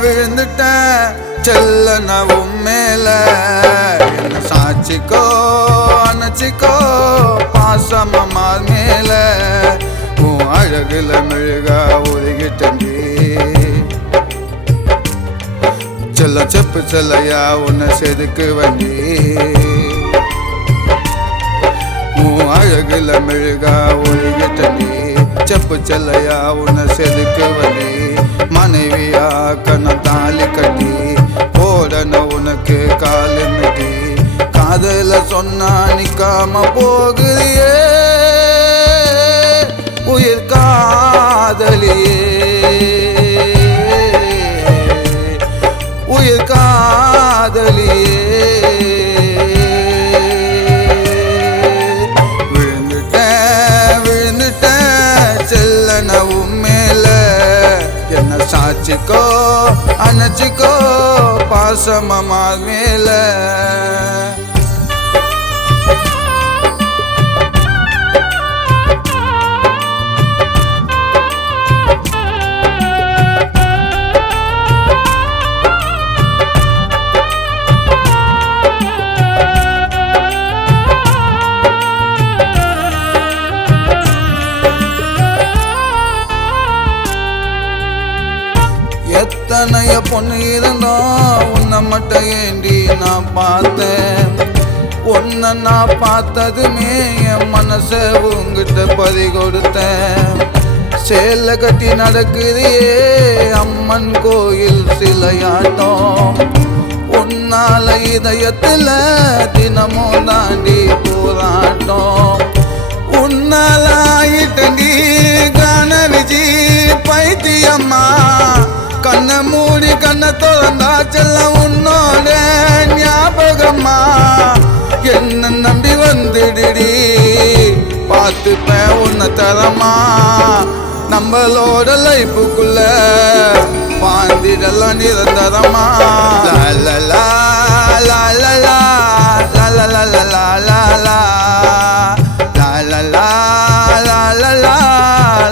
விழுந்துட்டேன் செல்லன உம்மேல என்ன சாட்சிக்கோ அணைச்சிக்கோ பாசமமா மேல உன் அழகுல மெழுகா உருகிட்டண்டி செல்ல செப்பு செல்லையா உன்னை செதுக்கு வண்டி உன் அழகுல மெழுகா உருகிட்டண்டி செப்பு செல்லையா உன்னை செதுக்கு வண்டி மனைவியா கண்ணம் தாலி கட்டி போடன உனக்கு காலு மிட்டி காதல சொன்னா நிக்காம போகுதியே உயிர் காதலியே உயிர் காதலியே விழுந்துட்டேன் செல்லன உம்மேல என்ன சாட்சிக்கோ அணைச்சிக்கோ பாசமமா மேல எத்தனைய பொண்ணு இருந்தோம் உன்னை மட்டும் ஏண்டி நான் பார்த்தேன் உன்னை நான் பார்த்ததுமே என் மனசை உங்கிட்ட பறி கொடுத்தேன் சேலை கட்டி நடக்குதே அம்மன் கோயில் சிலையாட்டம் உன்னால இதயத்துல தினமும் தாண்டி போராட்டம் உன்னால ஆயிட்டண்டி கான விஜி பைத்தியம்மா கண்ண மூடி கண்ண திறந்தா செல்ல உன்னோட ஞாபகமா என்ன நம்பி வந்துடுடி பார்த்துப்பேன் உன்னை தரமா நம்மளோட லைஃபுக்குள்ள வாழ்ந்திடலாம் நிரந்தரமா லா லா லா லா லா லா லா லா லா லா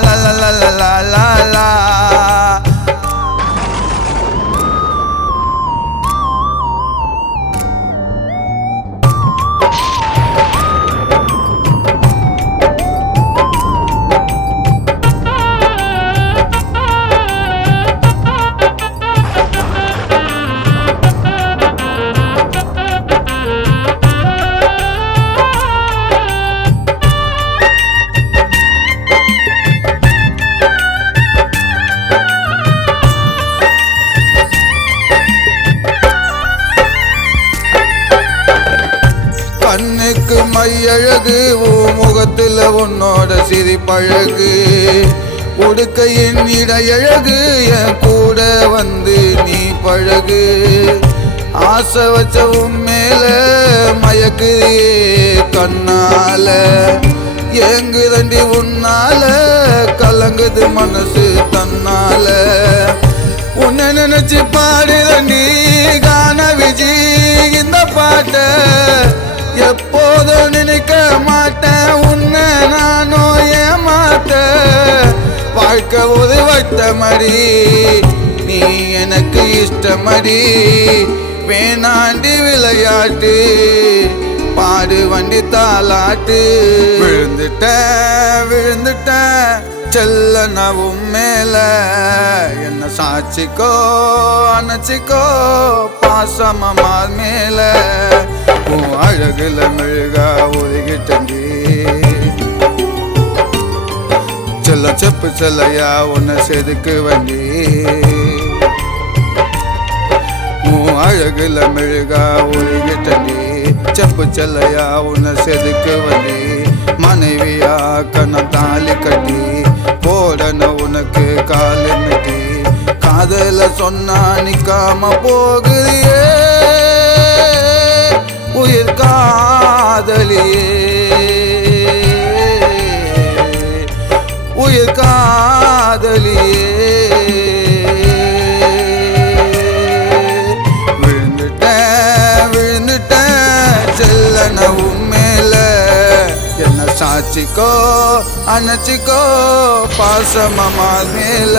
லா லா லா லா லா லா கண்ணுக்கு மையழகு முகத்துல உன்னோட சிரிப்பழகு உடுக்கையின் இடையழகு என் கூட வந்து நீ பழகு ஆசை வச்ச உம்மேல மயக்குறியே கண்ணால ஏங்குதண்டி உன்னால கலங்குது மனசு தன்னால உன்னை நினைச்சு பாடுதண்டி கான விஜி இந்த பாட்ட எப்போதும் நினைக்க மாட்டேன் உன்னை நானும் ஏமாத்த வாழ்க்கை ஒரு வட்டமடி நீ எனக்கு இஷ்டமடி வேணாண்டி விளையாட்டு பாடு வண்டி தாலாட்டு விழுந்துட்டேன் செல்லனவும் மேல என்ன சாட்சிக்கோ அணைச்சிக்கோ பாசமமா மேல உன் அழகுல மெழுகா ஒதுகிட்டண்டி செல்ல செப்பு செல்லையா உன்னை செதுக்கு வண்டி உன் அழகுல மெழுகா ஒதுகிட்டண்டி செப்பு செல்லையா உன்னை செதுக்கு வண்டி மனைவியா கண்ணம் தாலி கட்டி போடன உனக்கு காலு மெட்டி காதல சொன்னா நிக்காம போகுதியே உயிர் காதலியே உயிர் காதலியே விழுந்துட்டேன் செல்லனவும் மேல என்ன சாட்சிக்கோ அணைச்சிக்கோ பாசமமா மேல